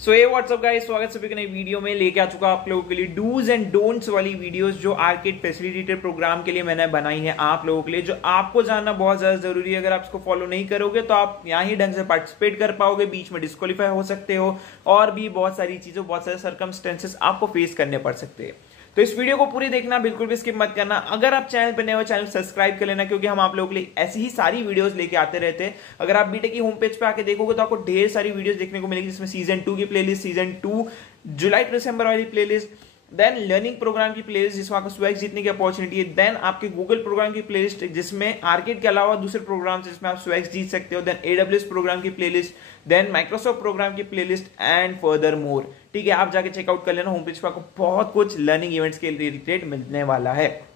सो ये WhatsApp guys, स्वागत सभी के नई वीडियो में लेके आ चुका आप लोगों के लिए डूज एंड डोंट्स वाली वीडियोस जो आर्केड फैसिलिटेटर प्रोग्राम के लिए मैंने बनाई है आप लोगों के लिए, जो आपको जानना बहुत ज्यादा जरूरी है। अगर आप इसको फॉलो नहीं करोगे तो आप यहाँ ही ढंग से पार्टिसिपेट कर पाओगे, बीच में डिस्क्वालीफाई हो सकते हो और भी बहुत सारी चीजों, बहुत सारे सर्कमस्टेंसेस आपको फेस करने पड़ सकते हैं। तो इस वीडियो को पूरी देखना, बिल्कुल भी स्किप मत करना। अगर आप चैनल पर नए हो, चैनल सब्सक्राइब कर लेना, क्योंकि हम आप लोगों के लिए ऐसी ही सारी वीडियोस लेके आते रहते हैं। अगर आप बीटेक की होम पेज पे आके देखोगे तो आपको ढेर सारी वीडियोस देखने को मिलेगी, जिसमें सीजन 2 की प्लेलिस्ट, सीजन 2 जुलाई टू दिसंबर वाली प्लेलिस्ट, देन लर्निंग प्रोग्राम की प्लेलिस्ट जिसमें आपको स्वैग्स जीतने की अपॉर्चुनिटी है, देन आपके गूगल प्रोग्राम की प्लेलिस्ट जिसमें आर्केड के अलावा दूसरे प्रोग्राम जिसमें आप स्वैग्स जीत सकते हो, देन AWS प्रोग्राम की प्लेलिस्ट, देन माइक्रोसॉफ्ट प्रोग्राम की प्लेलिस्ट एंड फर्दर मोर। ठीक है, आप जाके चेकआउट कर लेना, होम पेज पर आपको बहुत कुछ लर्निंग इवेंट्स के रिलेटेड मिलने वाला है।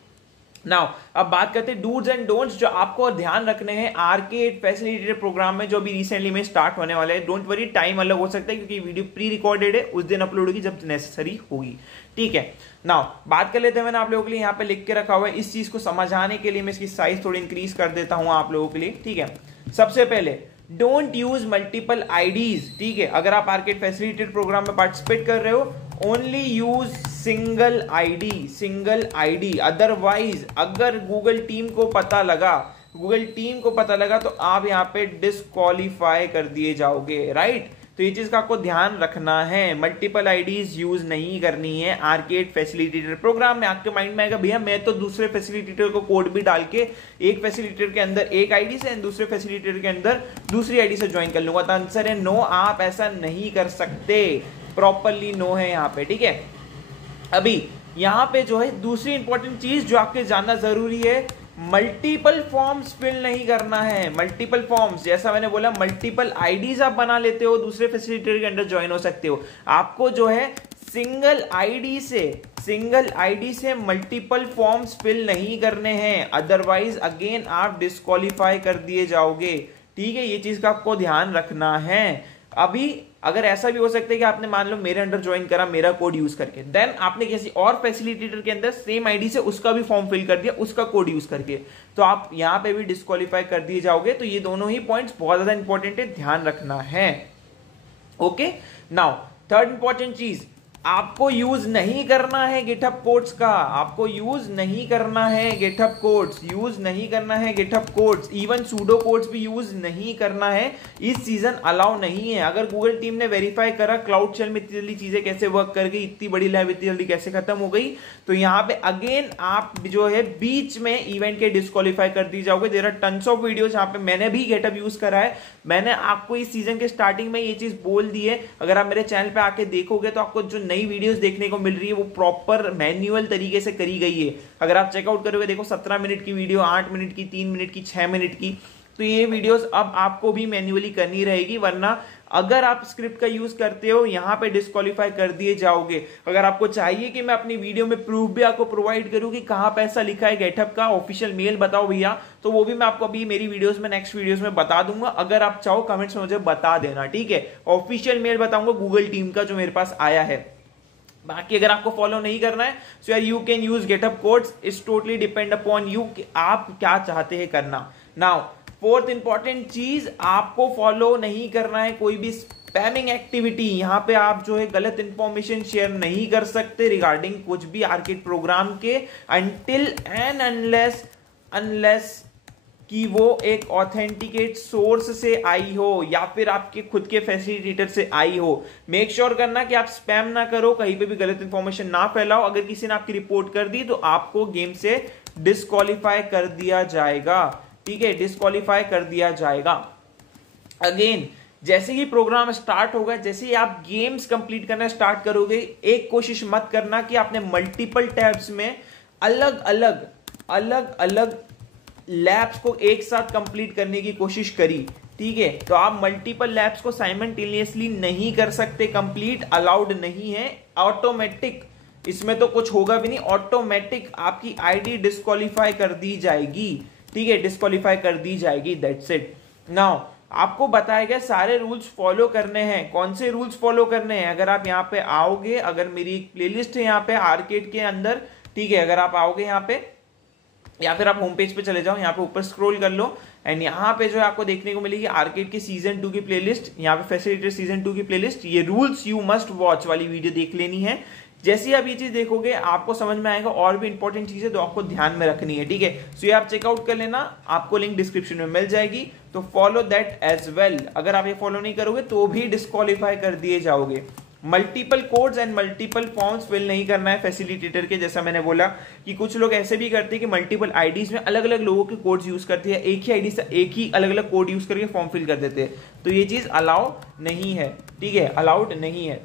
नाउ अब बात करते हैं डूज एंड डोंट्स जो आपको ध्यान रखने हैं आर्केड फैसिलिटेटर प्रोग्राम में, जो अभी रिसेंटली में स्टार्ट होने वाला है। डोंट वरी, टाइम अलग हो सकता है क्योंकि वीडियो प्री रिकॉर्डेड है, उस दिन अपलोड होगी जब नेसेसरी होगी। ठीक है, नाउ बात कर लेते हैं। मैंने आप लोगों के लिए यहाँ पे लिख के रखा हुआ है, इस चीज को समझाने के लिए मैं इसकी साइज थोड़ी इंक्रीज कर देता हूं आप लोगों के लिए। ठीक है, सबसे पहले डोंट यूज मल्टीपल आईडीज। ठीक है, अगर आप आर्केड फैसिलिटेटर प्रोग्राम में पार्टिसिपेट कर रहे हो, only use single ID. Otherwise अगर गूगल टीम को पता लगा तो आप यहाँ पे डिस्क्वालीफाई कर दिए जाओगे। राइट, तो ये चीज का आपको ध्यान रखना है, मल्टीपल आईडीज यूज नहीं करनी है आर्केड फैसिलिटेटर प्रोग्राम में। आपके माइंड में आएगा भैया मैं तो दूसरे फैसिलिटेटर को कोड भी डाल के एक फैसिलिटेटर के अंदर एक आईडी से दूसरे फैसिलिटेटर के अंदर दूसरी आईडी से ज्वाइन कर लूंगा। तो आंसर है नो, आप ऐसा नहीं कर सकते। प्रॉपरली नो है यहाँ पे। ठीक है, अभी यहाँ पे जो है दूसरी इंपॉर्टेंट चीज जो आपके जानना जरूरी है, मल्टीपल फॉर्म्स फिल नहीं करना है। मल्टीपल फॉर्म्स जैसा मैंने बोला, मल्टीपल आईडीज आप बना लेते हो, दूसरे फैसिलिटेटर के अंदर ज्वाइन हो सकते हो। आपको जो है सिंगल आईडी से मल्टीपल फॉर्म्स फिल नहीं करने हैं, अदरवाइज अगेन आप डिस्क्वालीफाई कर दिए जाओगे। ठीक है, ये चीज का आपको ध्यान रखना है। अभी अगर ऐसा भी हो सकता है कि आपने मान लो मेरे अंडर ज्वाइन करा मेरा कोड यूज करके, देन आपने किसी और फैसिलिटेटर के अंदर सेम आईडी से उसका भी फॉर्म फिल कर दिया उसका कोड यूज करके, तो आप यहां पे भी डिस्क्वालीफाई कर दिए जाओगे। तो ये दोनों ही पॉइंट्स बहुत ज्यादा इंपॉर्टेंट है, ध्यान रखना है। ओके, नाउ थर्ड इंपॉर्टेंट चीज, आपको यूज नहीं करना है गिटहब कोड्स का। आपको यूज नहीं करना है GitHub codes, even pseudo codes भी यूज नहीं करना है। इस सीजन अलाउ नहीं है। अगर गूगल टीम ने वेरीफाई करा क्लाउड शेल में इतनी जल्दी चीजें कैसे वर्क कर गई, इतनी बड़ी लैब इतनी जल्दी कैसे खत्म हो गई, तो यहाँ पे अगेन आप जो है बीच में इवेंट के डिस्क्वालीफाई कर दी जाओगे। There are tons of videos, यहाँ पे मैंने भी गिटहब यूज करा है। मैंने आपको इस सीजन के स्टार्टिंग में ये चीज बोल दी है, अगर आप मेरे चैनल पे आके देखोगे तो आपको जो नई वीडियोस देखने को मिल रही है वो प्रॉपर मैन्युअल तरीके से करी गई है। अगर आप चेकआउट करोगे, देखो 17 मिनट की वीडियो, 8 मिनट की, 3 मिनट की, 6 मिनट की, तो ये वीडियोस अब आपको भी मैन्युअली करनी रहेगी, वरना अगर आप स्क्रिप्ट का यूज करते हो यहां पे डिस्क्वालीफाई कर दिए जाओगे। अगर आपको चाहिए कि मैं अपनी वीडियो में प्रूफ भी आपको प्रोवाइड करूं कि कहां पे ऐसा लिखा है गिटहब का ऑफिशियल मेल बताओ भैया, तो वो भी मैं आपको अभी मेरी वीडियोस में, नेक्स्ट वीडियोस में बता दूंगा। अगर आप चाहो कमेंट्स में मुझे बता देना। ठीक है, ऑफिशियल मेल बताऊंगा गूगल टीम का जो मेरे पास आया है। बाकी अगर आपको फॉलो नहीं करना है, सो यार you can use GitHub codes, it's totally depend upon you कि आप क्या चाहते हैं करना। नाउ फोर्थ इंपॉर्टेंट चीज, आपको फॉलो नहीं करना है कोई भी स्पैमिंग एक्टिविटी। यहां पे आप जो है गलत इंफॉर्मेशन शेयर नहीं कर सकते रिगार्डिंग कुछ भी आर्केड प्रोग्राम के, अनटिल एंड अनलेस कि वो एक ऑथेंटिकेट सोर्स से आई हो या फिर आपके खुद के फैसिलिटेटर से आई हो। मेक श्योर करना कि आप स्पैम ना करो, कहीं पे भी गलत इंफॉर्मेशन ना फैलाओ। अगर किसी ने आपकी रिपोर्ट कर दी तो आपको गेम से डिस्क्वालीफाई कर दिया जाएगा। ठीक है, डिस्क्वालीफाई कर दिया जाएगा। अगेन जैसे ही प्रोग्राम स्टार्ट होगा, जैसे ही आप गेम्स कंप्लीट करना स्टार्ट करोगे, एक कोशिश मत करना कि आपने मल्टीपल टैब्स में अलग अलग लैब्स को एक साथ कंप्लीट करने की कोशिश करी। ठीक है, तो आप मल्टीपल लैब्स को साइमल्टेनियसली नहीं कर सकते, कंप्लीट अलाउड नहीं है। ऑटोमेटिक इसमें तो कुछ होगा भी नहीं, ऑटोमेटिक आपकी आईडी डिस्क्वालीफाई कर दी जाएगी। ठीक है, डिस्क्वालीफाई कर दी जाएगी, दैट्स इट। नाउ आपको बताया गया सारे रूल्स फॉलो करने हैं। कौन से रूल्स फॉलो करने हैं? अगर आप यहाँ पे आओगे, अगर मेरी एक प्लेलिस्ट है यहाँ पे आर्केड के अंदर, ठीक है, अगर आप आओगे यहाँ पे या फिर आप होम पेज पे चले जाओ, यहाँ पे ऊपर स्क्रॉल कर लो एंड यहाँ पे जो है आपको देखने को मिलेगी आर्केड की सीजन 2 की प्लेलिस्ट, यहाँ पे फैसिलिटेटर सीजन 2 की प्लेलिस्ट, ये रूल्स यू मस्ट वॉच वाली वीडियो देख लेनी है। जैसे ही आप ये चीज देखोगे आपको समझ में आएगा और भी इंपॉर्टेंट चीजें तो आपको ध्यान में रखनी है, ठीक है। सो ये आप चेकआउट कर लेना, आपको लिंक डिस्क्रिप्शन में मिल जाएगी, तो फॉलो दैट एज वेल। अगर आप ये फॉलो नहीं करोगे तो भी डिस्क्वालीफाई कर दिए जाओगे। Multiple codes and multiple forms fill नहीं करना है फैसिलिटेटर के, जैसा मैंने बोला कि कुछ लोग ऐसे भी करते हैं कि मल्टीपल आईडीज में अलग अलग लोगों के कोड्स यूज करते हैं, एक ही आईडी से एक ही अलग अलग कोड यूज करके फॉर्म फिल कर देते हैं, तो ये चीज अलाउ नहीं है, ठीक है, अलाउड नहीं है।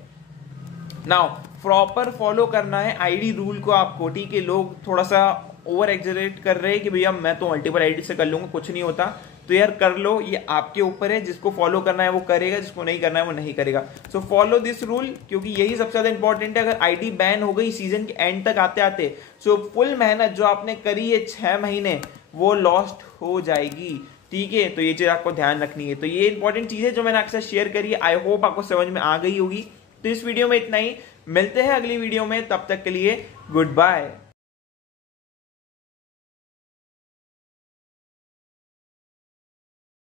नाउ प्रॉपर फॉलो करना है आईडी रूल को आपको, ठीक है। लोग थोड़ा सा ओवर एग्जरेट कर रहे हैं कि भैया मैं तो मल्टीपल आईडी से कर लूंगा, कुछ नहीं होता, तो यार कर लो, ये आपके ऊपर है, जिसको फॉलो करना है वो करेगा, जिसको नहीं करना है वो नहीं करेगा। सो फॉलो दिस रूल, क्योंकि यही सबसे ज्यादा इंपॉर्टेंट है। अगर आईडी बैन हो गई सीजन के एंड तक आते आते, सो फुल मेहनत जो आपने करी है 6 महीने वो लॉस्ट हो जाएगी, ठीक है। तो ये चीज आपको ध्यान रखनी है। तो ये इंपॉर्टेंट चीज है जो मैंने आपके साथ शेयर करी है, आई होप आपको समझ में आ गई होगी। तो इस वीडियो में इतना ही, मिलते हैं अगली वीडियो में, तब तक के लिए गुड बाय।